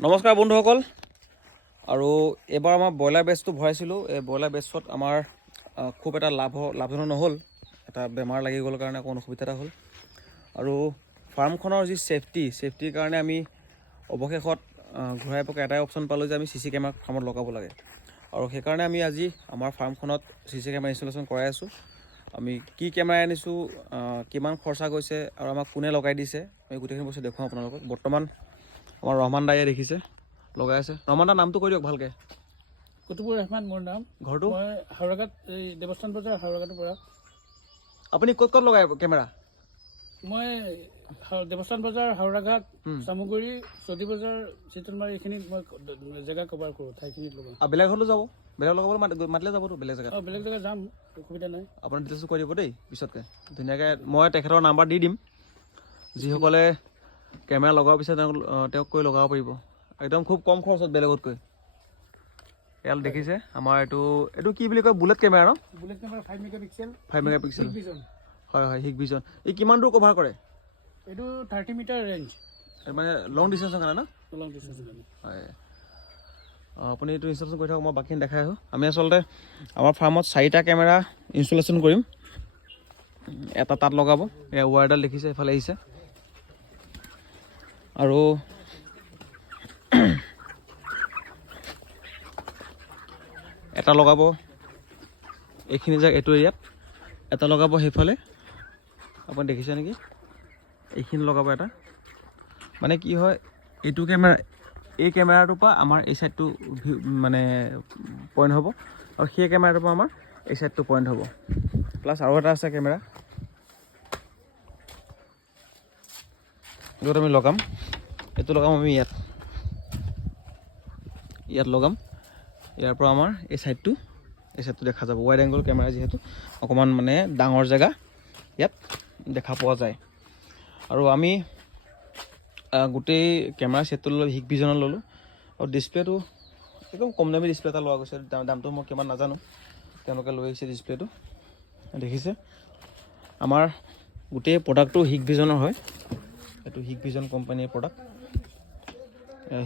নমস্কাৰ বন্ধুসকল আৰু এবাৰ আমাৰ ব্ৰইলাৰ বেচটো ভৰাইছিলোঁ। এই ব্ৰইলাৰ বেচত আমাৰ খুব এটা লাভজনক নহ'ল। এটা বেমাৰ লাগি গ'ল কাৰণে অকণ অসুবিধা এটা হ'ল আৰু ফাৰ্মখনৰ যি ছেফটিৰ কাৰণে আমি অৱশেষত ঘূৰাই পকাই এটাই অপশ্যন পালোঁ যে আমি CC কেমেৰা ফাৰ্মত লগাব লাগে আৰু সেইকাৰণে আমি আজি আমাৰ ফাৰ্মখনত CC কেমেৰা ইনষ্টলেশ্যন কৰাই আছোঁ। আমি কি কেমেৰা আনিছোঁ, কিমান খৰচা গৈছে আৰু আমাক কোনে লগাই দিছে, আমি গোটেইখিনি বস্তু দেখুৱাওঁ আপোনালোকক। বৰ্তমান আমাৰ ৰহমান দায়ে দেখিছে লগাই আছে। ৰহমান দাৰ নামটো কৈ দিয়ক ভালকৈ। কুতুবুৰ ৰহমান মোৰ নাম। ঘৰটো মই হাওৰাঘাট, এই দেৱস্থান বজাৰ হাওৰাঘাটৰ পৰা। আপুনি ক'ত লগাই কেমেৰা? মই দেৱস্থান বজাৰ, হাওৰাঘাট, চামুগুৰি, চৌধি বজাৰ, চিতলমাৰী এইখিনি মই জেগা কভাৰ কৰোঁ, ঠাইখিনিত লগাওঁ। বেলেগ হ'লেও যাব, বেলেগ লগাবলৈ মাতিলে যাবতো বেলেগ জেগাত। বেলেগ জেগাত যাম, অসুবিধা নাই। আপোনাৰ ডিটেইলছটো কৈ দিব দেই পিছতকৈ ধুনীয়াকৈ। মই তেখেতৰ নাম্বাৰ দি দিম, যিসকলে কেমেৰা লগাব বিচাৰে তেওঁক কৈ লগাব পাৰিব একদম খুব কম খৰচত বেলেগতকৈ। এয়াল দেখিছে আমাৰ এইটো কি বুলি কয়, বুলেট কেমেৰা ন? Bullet camera 5 megapixel. 5 megapixel, vision. হয় হয়, হিগভিজন। এই কিমান দূৰ কভাৰ কৰে? এইটো 30 মিটাৰ ৰেঞ্জ, মানে লং ডিষ্টেঞ্চৰ কাৰণে ন? লং ডিষ্টেঞ্চৰ কাৰণে। হয়, আপুনি এইটো ইনষ্টলেশ্যন কৰি থাকক, মই বাকীখিনি দেখাই আছোঁ। আমি আচলতে আমাৰ ফাৰ্মত 4টা কেমেৰা ইনষ্টলেশ্যন কৰিম। এটা তাত লগাব, এয়া ৱায়াৰডাল দেখিছে এইফালে আহিছে আৰু এটা লগাব এইখিনি এইটো এৰিয়াত, এটা লগাব সেইফালে, আপুনি দেখিছে নেকি? এইখিনি লগাব এটা। মানে কি হয়, এইটো কেমেৰা, এই কেমেৰাটোৰ পৰা আমাৰ এই ছাইডটো মানে পইণ্ট হ'ব আৰু সেই কেমেৰাটোৰ পৰা আমাৰ এই ছাইডটো পইণ্ট হ'ব। প্লাছ আৰু এটা আছে কেমেৰা, য'ত আমি লগাম। এইটো লগাম আমি ইয়াত লগাম। ইয়াৰ পৰা আমাৰ এই ছাইডটো দেখা যাব। ৱাইড এংগল কেমেৰা যিহেতু অকণমান মানে ডাঙৰ জেগা ইয়াত দেখা পোৱা যায়। আৰু আমি গোটেই কেমেৰা ছেটটো ল'লোঁ, হিগভিজনৰ ল'লোঁ আৰু ডিছপ্লেটো একদম কম দামী ডিছপ্লে এটা লোৱা গৈছে। দামটো মই কিমান নাজানো, তেওঁলোকে লৈ আহিছে ডিছপ্লেটো। দেখিছে আমাৰ গোটেই প্ৰডাক্টটো হিগভিজনৰ হয়। এইটো হিগভিজন কোম্পানীৰ প্ৰডাক্ট।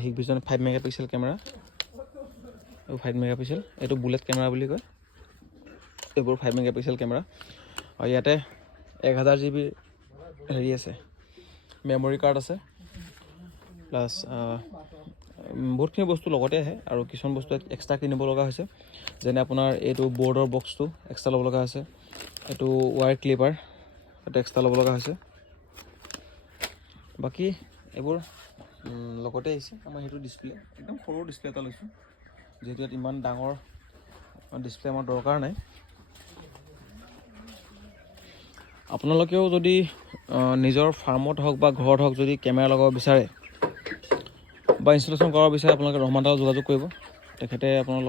হিগভিজন 5 megapixel camera, 5 megapixel. এইটো বুলেট কেমেৰা বুলি কয়। এইবোৰ 5 মেগাপিক্সেল কেমেৰা আৰু ইয়াতে 1000 GB হেৰি আছে, মেমৰি কাৰ্ড আছে। প্লাছ বহুতখিনি বস্তু লগতে আহে আৰু কিছুমান বস্তু এক্সট্ৰা কিনিব লগা হৈছে, যেনে আপোনাৰ এইটো বৰ্ডৰ বক্সটো এক্সট্ৰা ল'ব লগা হৈছে। এইটো ৱায়াৰ ক্লিপাৰ, এইটো এক্সট্ৰা ল'ব লগা হৈছে। বাকী এইবোৰ লগতে আহিছে। আমাৰ সেইটো ডিছপ্লে একদম সৰু ডিছপ্লে এটা লৈছোঁ, যিহেতু ইয়াত ইমান ডাঙৰ ডিছপ্লে আমাৰ দৰকাৰ নাই। আপোনালোকেও যদি নিজৰ ফাৰ্মত হওক বা ঘৰত হওক যদি কেমেৰা লগাব বিচাৰে বা ইনষ্টলেশ্যন কৰাব বিচাৰে, আপোনালোকে ৰহমান দাক যোগাযোগ কৰিব। তেখেতে আপোনাক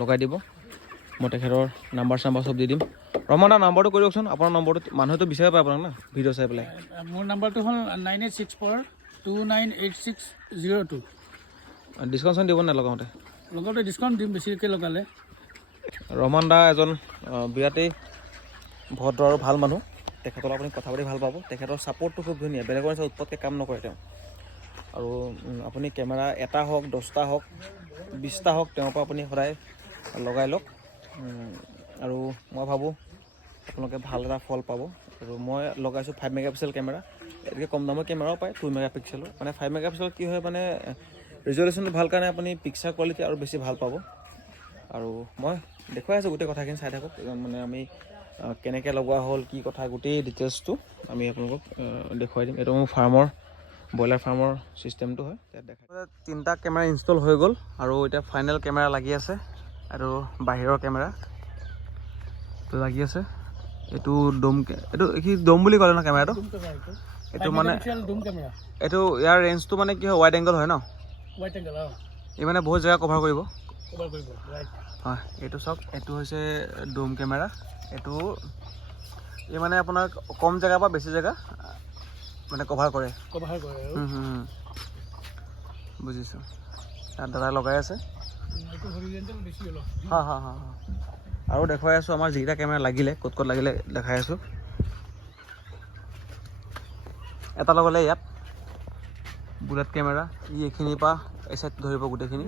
লগাই দিব। মই তেখেতৰ নাম্বাৰ চব দি দিম। ৰহমান দাৰ নাম্বাৰটো কৈ দিয়কচোন। আপোনাৰ নম্বৰটো মানুহেতো বিচাৰি পায় আপোনাক না, ভিডিঅ' চাই পেলাই। মোৰ নাম্বাৰটো হ'ল 9864298602। ডিছকাউণ্ট দিব নাই লগাওঁতে? লগতে ডিছকাউণ্ট দিম বেছিকৈ লগালে। ৰহমান দা এজন বিৰাটেই ভদ্ৰ আৰু ভাল মানুহ। তেখেতৰ আপুনি কথা পাতি ভাল পাব। তেখেতৰ ছাপৰ্টটো খুব ধুনীয়া, বেলেগৰ নিচিনা উৎপতকৈ কাম নকৰে তেওঁ। আৰু আপুনি কেমেৰা এটা হওক, 10টা হওক, 20টা হওক, তেওঁৰ পৰা আপুনি সদায় লগাই লওক। আৰু মই ভাবোঁ আপোনালোকে ভাল এটা ফল পাব। আৰু মই লগাইছোঁ 5 মেগাপিক্সেল কেমেৰা। এনেকৈ কম দামৰ কেমেৰাও পায় 2 মেগাপিক্সেলৰ। মানে 5 মেগাপিক্সেলত কি হয়, মানে ৰিজলিউশ্যনটো ভাল কাৰণে আপুনি পিকচাৰ কোৱালিটি আৰু বেছি ভাল পাব। আৰু মই দেখুৱাই আছোঁ গোটেই কথাখিনি, চাই থাকক। মানে আমি কেনেকৈ লগোৱা হ'ল, কি কথা, গোটেই ডিটেইলছটো আমি আপোনালোকক দেখুৱাই দিম। এইটো মোৰ ফাৰ্মৰ, ব্ৰইলাৰ ফাৰ্মৰ ছিষ্টেমটো হয়। ইয়াত দেখাই 3টা কেমেৰা ইনষ্টল হৈ গ'ল আৰু এতিয়া ফাইনেল কেমেৰা লাগি আছে। আৰু বাহিৰৰ কেমেৰা লাগি আছে। এইটো এইটো কি ডোম বুলি ক'লে ন কেমেৰাটো? এইটো মানে এইটো ইয়াৰ ৰেঞ্জটো মানে কি হয়, ৱাইড এংগল হয় ন? ৱাইড এংগল, এই মানে বহুত জেগা কভাৰ কৰিব। হয়, এইটো চাওক, এইটো হৈছে ডোম কেমেৰা। এইটো এই মানে আপোনাৰ কম জেগাৰ পৰা বেছি জেগা মানে কভাৰ কৰে। বুজিছোঁ। তাত দাদাই লগাই আছে। আৰু দেখুৱাই আছোঁ আমাৰ যিকেইটা কেমেৰা লাগিলে, ক'ত লাগিলে দেখাই আছোঁ। এটা লগালে ইয়াত, বুলেট কেমেৰা এইখিনিৰ পৰা এই চাইড ধৰিব গোটেইখিনি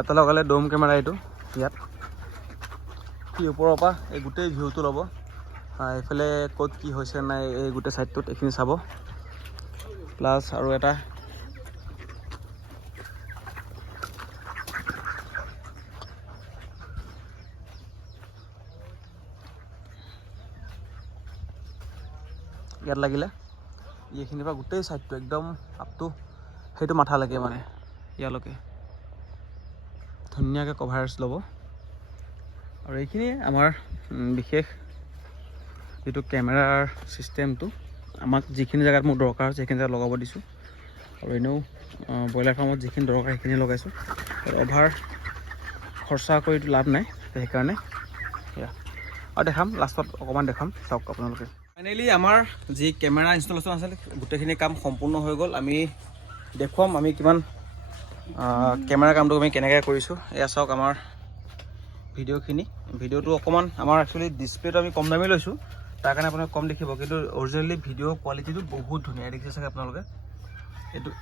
এটা লগালে ডোম কেমেৰা এইটো ইয়াত কি ওপৰৰ পৰা এই গোটেই ভিউটো ল'ব এইফালে ক'ত কি হৈছে নাই এই গোটেই চাইডটোত এইখিনি চাব প্লাছ আৰু এটা ইয়াত লাগিলে এইখিনিৰ পৰা গোটেই চাইডটো একদম আপটো সেইটো মাথালৈকে মানে ইয়ালৈকে ধুনীয়াকৈ কভাৰেজ ল'ব আৰু এইখিনি আমাৰ বিশেষ যিটো কেমেৰাৰ ছিষ্টেমটো আমাক যিখিনি জেগাত মোক দৰকাৰ হৈছে সেইখিনি জেগাত লগাব দিছোঁ আৰু এনেও ব্ৰইলাৰ ফাৰ্মত যিখিনি দৰকাৰ সেইখিনি লগাইছোঁ এভাৰ খৰচা কৰিতো লাভ নাই সেইকাৰণে সেয়া আৰু দেখাম লাষ্টত অকণমান দেখাম চাওক আপোনালোকে ফাইনেলি আমাৰ যি কেমেৰা ইনষ্টলেশ্যন আছিলে গোটেইখিনি কাম সম্পূৰ্ণ হৈ গ'ল আমি দেখুৱাম আমি কিমান কেমেৰা কামটো আমি কেনেকৈ কৰিছোঁ এয়া চাওক আমাৰ ভিডিঅ'টো অকণমান আমাৰ একচুৱেলি ডিছপ্লেটো আমি কম দামী লৈছোঁ তাৰ কাৰণে আপোনাক কম দেখিব কিন্তু অৰিজিনেলি ভিডিঅ' কোৱালিটিটো বহুত ধুনীয়া দেখিছে চাগে আপোনালোকে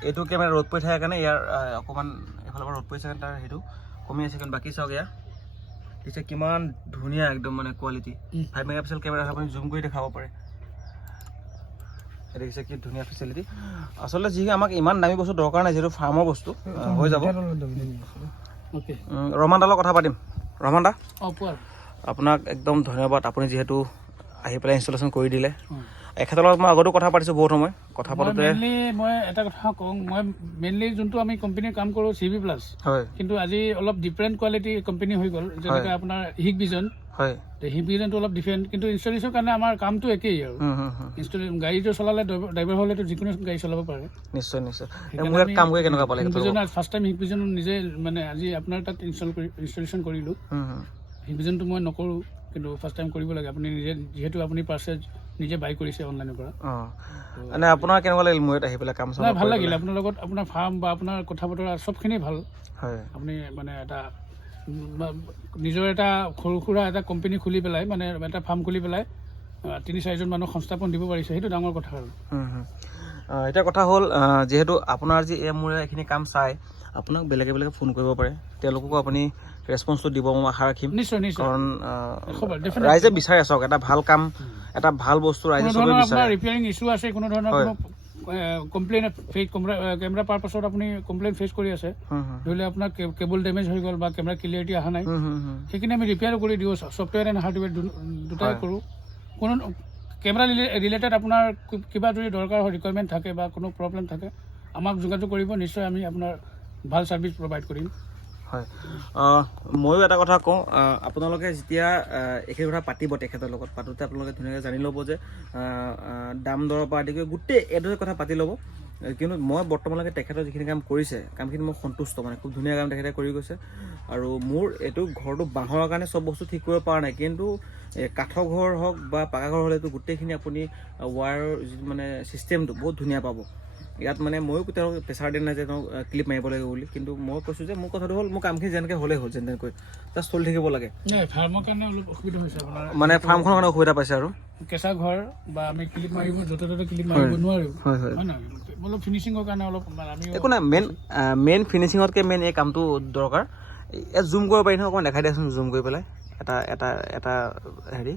এইটো কেমেৰা ৰ'দ পৰি থাকে কাৰণে ইয়াৰ অকণমান এইফালৰ পৰা ৰ'দ পৰিছে কাৰণে তাৰ সেইটো কমি আছে কিন্তু বাকী চাওক এয়া দেখিছে কিমান ধুনীয়া একদম মানে কোৱালিটি 5 মেগাপিক্সেল কেমেৰা আপুনি জুম কৰি দেখাব পাৰে দেখিছে কি ধুনীয়া ফেচিলিটি আচলতে যি আমাক ইমান দামী বস্তু দৰকাৰ নাই যিহেতু ফাৰ্মৰ বস্তু হৈ যাব ৰহমান দাৰ লগত কথা পাতিম ৰহমান দা আপোনাক একদম ধন্যবাদ আপুনি যিহেতু আহি পেলাই ইনষ্টলেশ্যন কৰি দিলে এখেতৰ লগত মই আগতো কথা পাতিছোঁ বহুত সময় কথা পাতোঁতে মই এটা কথা কওঁ মই মেইনলি যোনটো আমি কোম্পানীৰ কাম কৰোঁ CB প্লাছ হয় কিন্তু আজি অলপ ডিফাৰেণ্ট কোৱালিটি কোম্পানী হৈ গ'ল যেনেকৈ আপোনাৰ হিগ ভিজন হয় হিগ ভিজনটো অলপ ডিফাৰেণ্ট কিন্তু ইনষ্টলেশ্যনৰ কাৰণে আমাৰ কামটো একেই আৰু গাড়ীটো চলালে ড্ৰাইভাৰ হ'লেতো যিকোনো গাড়ী চলাব পাৰে নিশ্চয় কাম কৰি কেনেকুৱা পালে ফাৰ্ষ্ট টাইম হিগ ভিজন নিজে মানে আজি আপোনাৰ তাত ইনষ্টলেশ্যন কৰিলোঁ হিগ ভিজনটো মই নকৰোঁ কিন্তু ফাৰ্ষ্ট টাইম কৰিব লাগে আপুনি নিজে যিহেতু আপুনি পাৰ্চেজ নিজে বাই কৰিছে অনলাইনৰ পৰা মানে আপোনাৰ কেনেকুৱা লাগিল মোৰ আহি পেলাই কাম ভাল লাগিল আপোনাৰ লগত আপোনাৰ ফাৰ্ম বা আপোনাৰ কথা বতৰা চবখিনি ভাল হয় আপুনি মানে এটা নিজৰ এটা সৰু সুৰা এটা কোম্পানী খুলি পেলাই মানে এটা ফাৰ্ম খুলি পেলাই 3-4জন মানুহ সংস্থাপন দিব পাৰিছে সেইটো ডাঙৰ কথা আৰু এতিয়া কথা হ'ল যিহেতু আপোনাৰ যি মোৰ এইখিনি কাম চাই আপোনাক বেলেগে ফোন কৰিব পাৰে তেওঁলোককো আপুনি ৰেছপন্সটো দিব মই আশা ৰাখিম নিশ্চয় কাৰণ ৰাইজে বিচাৰে চাওক এটা ভাল কাম এটা ভাল বস্তু ৰাইজে চবে বিচাৰে ৰিপেয়াৰিং ইছ্যু আছে কোনো ধৰণৰ কমপ্লেইন কেমেৰা পাৰ্পাছত আপুনি কমপ্লেইন ফেচ কৰি আছে ধৰি লওক আপোনাৰ কেবল ডেমেজ হৈ গ'ল বা কেমেৰা ক্লিয়াৰিটি অহা নাই সেইখিনি আমি ৰিপেয়াৰ কৰি দিওঁ ছফ্টৱেৰ এণ্ড হাৰ্ডৱেৰ দুটাই কৰোঁ কোনো কেমেৰা ৰিলেটেড আপোনাৰ কিবা যদি দৰকাৰ হয় ৰিকুৱাৰমেণ্ট থাকে বা কোনো প্ৰব্লেম থাকে আমাক যোগাযোগ কৰিব নিশ্চয় আমি আপোনাৰ ভাল ছাৰ্ভিচ প্ৰভাইড কৰিম হয় ময়ো এটা কথা কওঁ আপোনালোকে যেতিয়া এইখিনি কথা পাতিব তেখেতৰ লগত পাতোঁতে আপোনালোকে ধুনীয়াকৈ জানি ল'ব যে দাম দৰৰ পৰা আদি কৰি গোটেই এইদৰে কথা পাতি ল'ব কিন্তু মই বৰ্তমানলৈকে তেখেতৰ যিখিনি কাম কৰিছে কামখিনি মই সন্তুষ্ট মানে খুব ধুনীয়া কাম তেখেতে কৰি গৈছে আৰু মোৰ এইটো ঘৰটো বাঁহৰ কাৰণে চব বস্তু ঠিক কৰিব পৰা নাই কিন্তু কাঠৰ ঘৰ হওক বা পাকা ঘৰ হ'লেতো গোটেইখিনি আপুনি ৱায়াৰৰ যিটো মানে ছিষ্টেমটো বহুত ধুনীয়া পাব ইয়াত মানে ময়ো তেওঁক প্ৰেছাৰ দিয়া নাই যে তেওঁ ক্লিপ মাৰিব লাগিব বুলি কিন্তু মই কৈছোঁ যে মোৰ কথাটো হ'ল মোৰ কামখিনি যেনেকৈ হ'লেই হ'ল যেনেকৈ জাষ্ট চলি থাকিব লাগে ফাৰ্মৰ কাৰণে অলপ অসুবিধা হৈছে আপোনাৰ মানে ফাৰ্মখনৰ কাৰণে অসুবিধা পাইছে আৰু কেঁচা ঘৰ বা আমি ক্লিপ মাৰিব য'তে ত'তে ক্লিপ মাৰিব নোৱাৰোঁ হয় নহয় অলপ ফিনিচিঙৰ কাৰণে অলপ আমি একো নাই মেইন ফিনিচিঙতকৈ মেইন এই কামটো দৰকাৰ ইয়াত জুম কৰিব পাৰি নহয় অকণমান দেখাই দিয়াচোন জুম কৰি পেলাই এটা হেৰি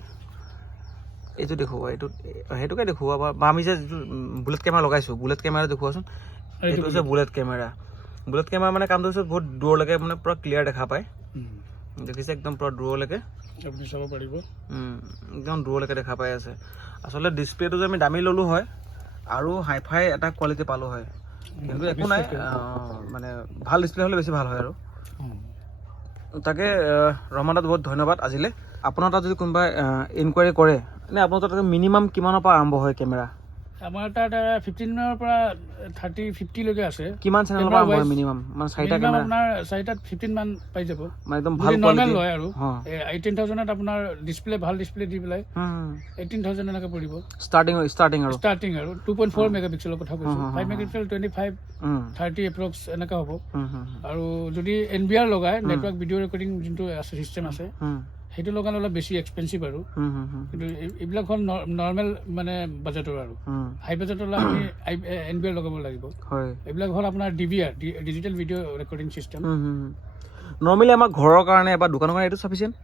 এইটো দেখুওৱা এইটো সেইটোকে দেখুওৱা বা আমি যে যিটো বুলেট কেমেৰা লগাইছোঁ বুলেট কেমেৰা দেখুৱাচোন এইটো হৈছে বুলেট কেমেৰা মানে কামটো হৈছে বহুত দূৰলৈকে মানে পূৰা ক্লিয়াৰ দেখা পায় দেখিছে একদম পূৰা দূৰলৈকে আপুনি চাব পাৰিব একদম দূৰলৈকে দেখা পাই আছে আচলতে ডিছপ্লেটো যে আমি দামী ল'লোঁ হয় আৰু হাইফাই এটা কোৱালিটি পালোঁ হয় কিন্তু একো নাই মানে ভাল ডিছপ্লে হ'লে বেছি ভাল হয় আৰু তাকে ৰহমান দাত বহুত ধন্যবাদ আজিলৈ আপোনাৰ তাত যদি কোনোবাই ইনকুৱাৰী কৰে নে আপোনাৰ তাত মিনিমাম কিমানৰ পৰা আৰম্ভ হয় কেমেৰা আমাৰ তাত 15ৰ পৰা 30-50 লৈকে আছে কিমান চেনেলৰ পৰা হয় মিনিমাম মানে 4টা কেমেৰা আপোনাৰ 4টাত 15 মান পাই যাব মানে একদম ভাল নৰ্মেল লয় আৰু 18000ত আপোনাৰ ডিসপ্লে ভাল ডিসপ্লে দি পেলাই 18000 এনেকৈ পৰিব ষ্টাৰ্টিং আৰু 2.4 মেগাপিক্সেলৰ কথা কৈছো 5 মেগাপিক্সেল 25 30 এপ্ৰক্স এনেকৈ হ'ব আৰু যদি NVR লগায় নেটৱৰ্ক ভিডিঅ' ৰেকৰ্ডিং যোনটো আছে সিস্টেম আছে সেইটো লগালে অলপ বেছি এক্সপেঞ্চিভ আৰু কিন্তু এইবিলাক হ'ল নৰ্মেল মানে বাজেটৰ আৰু হাই বাজেটৰ আপুনি NBR লগাব লাগিব এইবিলাক হ'ল আপোনাৰ DVR digital video' recording system normally আমাৰ ঘৰৰ কাৰণে বা দোকানৰ কাৰণে এইটো চাফিচিয়েণ্ট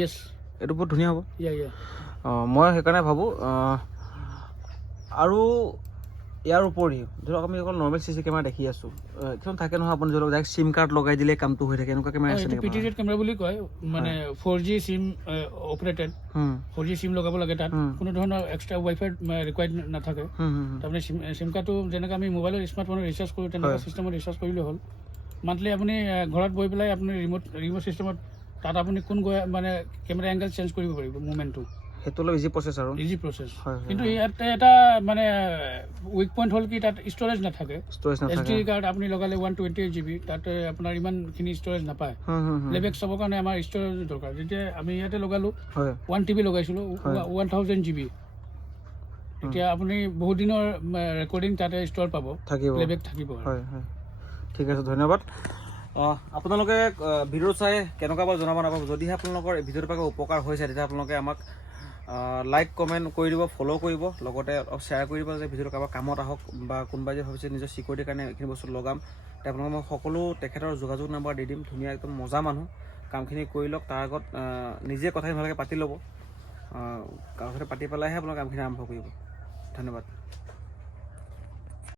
য়েছ এইটো বহুত ধুনীয়া হ'ব ইয়া মই সেইকাৰণে ভাবোঁ আৰু ইয়াৰ উপৰিও ধৰক আমি অকল নৰ্মেল CC কেমেৰা দেখি আছোঁ কিছুমান থাকে নহয় আপুনি ধৰক ডাইৰেক্ট SIM কাৰ্ড লগাই দিলে কামটো হৈ থাকে এনেকুৱা কেমেৰা আছে নেকি PTZ কেমেৰা বুলি কয় মানে 4G SIM operated 4G SIM লগাব লাগে তাত কোনো ধৰণৰ এক্সট্ৰা ৱাইফাই ৰিকুৱাৰ্ড নাথাকে তাৰমানে SIM কাৰ্ডটো যেনেকৈ আমি মোবাইলৰ স্মাৰ্টফোনত ৰিচাৰ্জ কৰোঁ তেনেকুৱা চিষ্টেমত ৰিচাৰ্জ কৰিলে হ'ল মান্থলি আপুনি ঘৰত বহি পেলাই আপুনি ৰিম'ট চিষ্টেমত তাত আপুনি কোন গৈ মানে কেমেৰা এংগেল চেঞ্জ কৰিব পাৰিব মুভমেণ্টটো সেইটো অলপ ইজি প্ৰচেছ কিন্তু ইয়াতে এটা মানে উইক পইণ্ট হ'ল কি তাত ষ্ট'ৰেজ নাথাকে SD কাৰ্ড আপুনি লগালে 128 GB তাতে আপোনাৰ ইমানখিনি ষ্ট'ৰেজ নাপায় প্লেবেক চাবৰ কাৰণে আমাৰ ষ্ট'ৰেজ দৰকাৰ যেতিয়া আমি ইয়াতে লগালোঁ 1 TB লগাইছিলোঁ 1000 GB এতিয়া আপুনি বহুত দিনৰ ৰেকৰ্ডিং তাতে ষ্ট'ৰ পাব প্লেবেক থাকিব ঠিক আছে ধন্যবাদ আপোনালোকে ভিডিঅ' চাই কেনেকুৱা বাৰু জনাব নাপাব যদিহে আপোনালোকৰ ভিডিঅ'টোৰ পৰা উপকাৰ হৈছে তেতিয়া আপোনালোকে আমাক লাইক কমেণ্ট কৰি দিব ফ'ল' কৰিব লগতে অলপ শ্বেয়াৰ কৰি দিব যে ভিডিঅ'টো কাৰোবাৰ কামত আহক বা কোনোবাই যে ভাবিছে নিজৰ চিকিউৰিটিৰ কাৰণে এইখিনি বস্তু লগাম তেতিয়া আপোনালোকে মই সকলো তেখেতৰ যোগাযোগ নম্বৰ দি দিম ধুনীয়া একদম মজা মানুহ কামখিনি কৰি লওক তাৰ আগত নিজে কথাখিনি ভালকৈ পাতি ল'ব কথাটো পাতি পেলাইহে আপোনালোকে কামখিনি আৰম্ভ কৰিব ধন্যবাদ